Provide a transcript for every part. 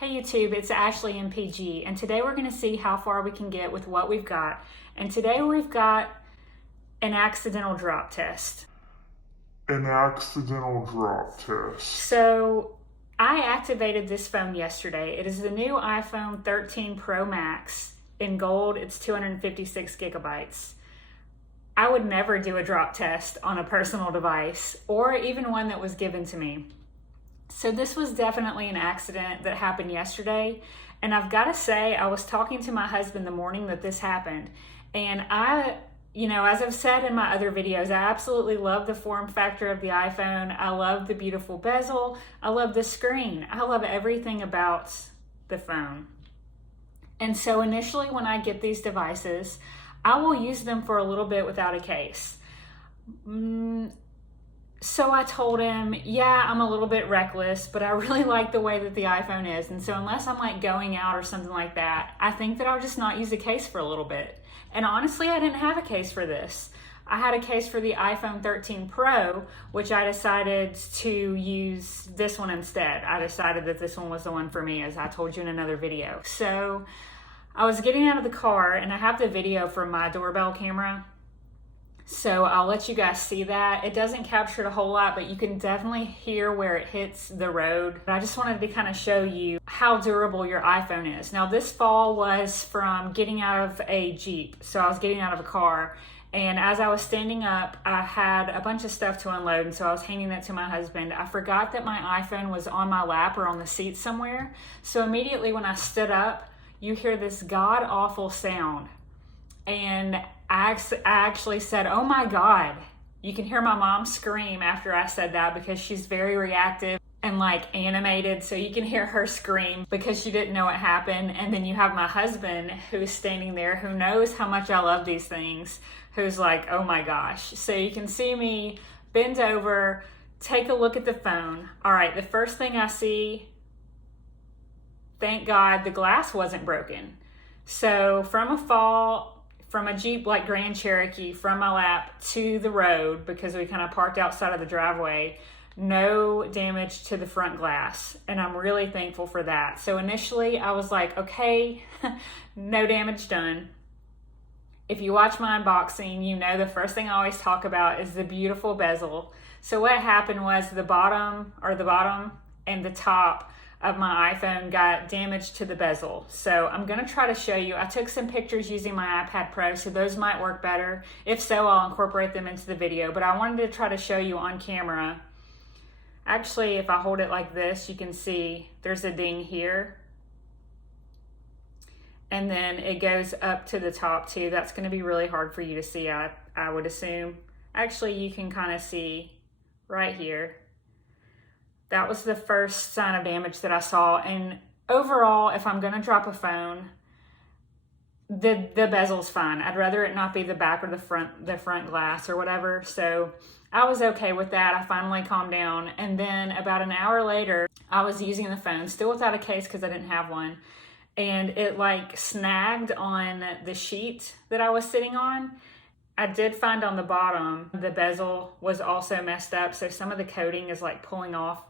Hey YouTube, it's Ashley MPG, and today we're going to see how far we can get with what we've got. And today we've got an accidental drop test. So I activated this phone yesterday. It is the new iPhone 13 Pro Max. In gold, it's 256 gigabytes. I would never do a drop test on a personal device or even one that was given to me. So this was definitely an accident that happened yesterday. And I've got to say, I was talking to my husband the morning that this happened. And as I've said in my other videos, I absolutely love the form factor of the iPhone. I love the beautiful bezel. I love the screen. I love everything about the phone. And so initially when I get these devices, I will use them for a little bit without a case. So I told him, yeah, I'm a little bit reckless, but I really like the way that the iPhone is. And so unless I'm like going out or something like that, I think that I'll just not use a case for a little bit. And honestly, I didn't have a case for this. I had a case for the iPhone 13 Pro, which I decided to use this one instead. I decided that this one was the one for me, as I told you in another video. So I was getting out of the car and I have the video from my doorbell camera. So I'll let you guys see that. It doesn't capture it a whole lot, but you can definitely hear where it hits the road. But I just wanted to kind of show you how durable your iPhone is. Now this fall was from getting out of a Jeep. So I was getting out of a car, and as I was standing up, I had a bunch of stuff to unload, and so I was handing that to my husband. I forgot that my iPhone was on my lap or on the seat somewhere. So immediately when I stood up, you hear this god-awful sound. And I actually said, oh my God. You can hear my mom scream after I said that because she's very reactive and like animated. So you can hear her scream because she didn't know what happened. And then you have my husband who's standing there, who knows how much I love these things, who's like, oh my gosh. So you can see me bend over, take a look at the phone. All right, the first thing I see, thank God the glass wasn't broken. So from a fall, from a Jeep like Grand Cherokee, from my lap to the road, because we kind of parked outside of the driveway, no damage to the front glass. And I'm really thankful for that. So initially I was like, okay, no damage done. If you watch my unboxing, you know the first thing I always talk about is the beautiful bezel. So what happened was the bottom and the top of my iPhone got damage to the bezel. So I'm gonna try to show you. I took some pictures using my iPad Pro, so those might work better. If so, I'll incorporate them into the video, but I wanted to try to show you on camera. Actually, if I hold it like this, you can see there's a ding here. And then it goes up to the top too. That's gonna be really hard for you to see, I would assume. Actually, you can kind of see right here. That was the first sign of damage that I saw. And overall, if I'm gonna drop a phone, the bezel's fine. I'd rather it not be the back or the front glass or whatever. So I was okay with that. I finally calmed down. And then about an hour later, I was using the phone, still without a case because I didn't have one. And it like snagged on the sheet that I was sitting on. I did find on the bottom, the bezel was also messed up. So some of the coating is like pulling off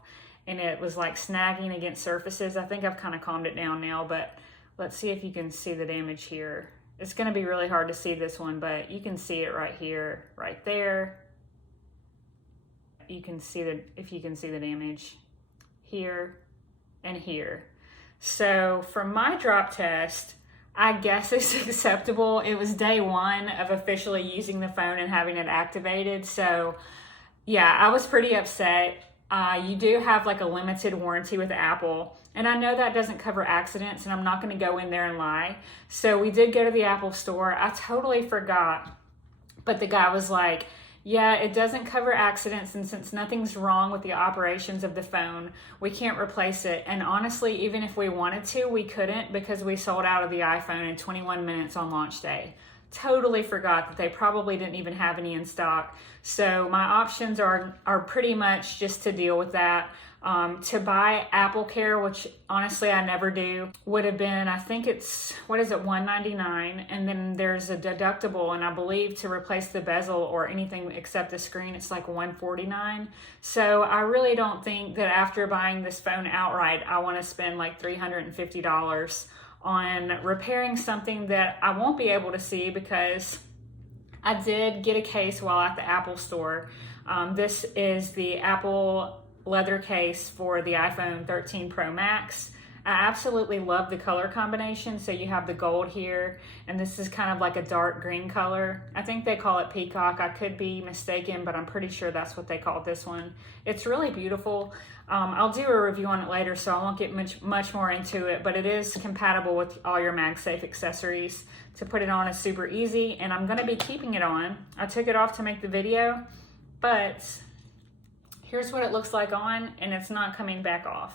and it was like snagging against surfaces. I think I've kind of calmed it down now, but let's see if you can see the damage here. It's gonna be really hard to see this one, but you can see it right here, right there. You can see if you can see the damage here and here. So from my drop test, I guess it's acceptable. It was day one of officially using the phone and having it activated. So yeah, I was pretty upset. You do have like a limited warranty with Apple. And I know that doesn't cover accidents, and I'm not gonna go in there and lie. So we did go to the Apple store. I totally forgot. But the guy was like, yeah, it doesn't cover accidents, and since nothing's wrong with the operations of the phone, we can't replace it. And honestly, even if we wanted to, we couldn't, because we sold out of the iPhone in 21 minutes on launch day. totally forgot that they probably didn't even have any in stock. So my options are pretty much just to deal with that. To buy Apple Care, which honestly I never do, would have been, I think it's, what is it, $199, and then there's a deductible, and I believe to replace the bezel or anything except the screen, it's like $149. So I really don't think that after buying this phone outright, I want to spend like $350 on repairing something that I won't be able to see, because I did get a case while at the Apple store. This is the Apple leather case for the iPhone 13 Pro Max. I absolutely love the color combination. So you have the gold here, and this is kind of like a dark green color. I think they call it peacock. I could be mistaken, but I'm pretty sure that's what they call this one. It's really beautiful. I'll do a review on it later, so I won't get much more into it, but it is compatible with all your MagSafe accessories. To put it on is super easy, and I'm gonna be keeping it on. I took it off to make the video, but here's what it looks like on, and it's not coming back off.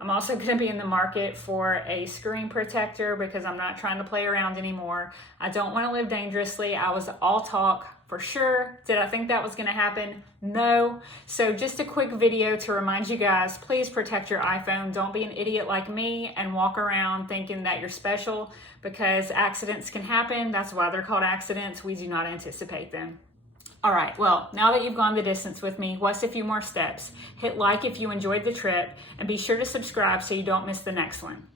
I'm also going to be in the market for a screen protector because I'm not trying to play around anymore. I don't want to live dangerously. I was all talk for sure. Did I think that was going to happen? No. So just a quick video to remind you guys, please protect your iPhone. Don't be an idiot like me and walk around thinking that you're special, because accidents can happen. That's why they're called accidents. We do not anticipate them. All right, well, now that you've gone the distance with me, what's a few more steps? Hit like if you enjoyed the trip, and be sure to subscribe so you don't miss the next one.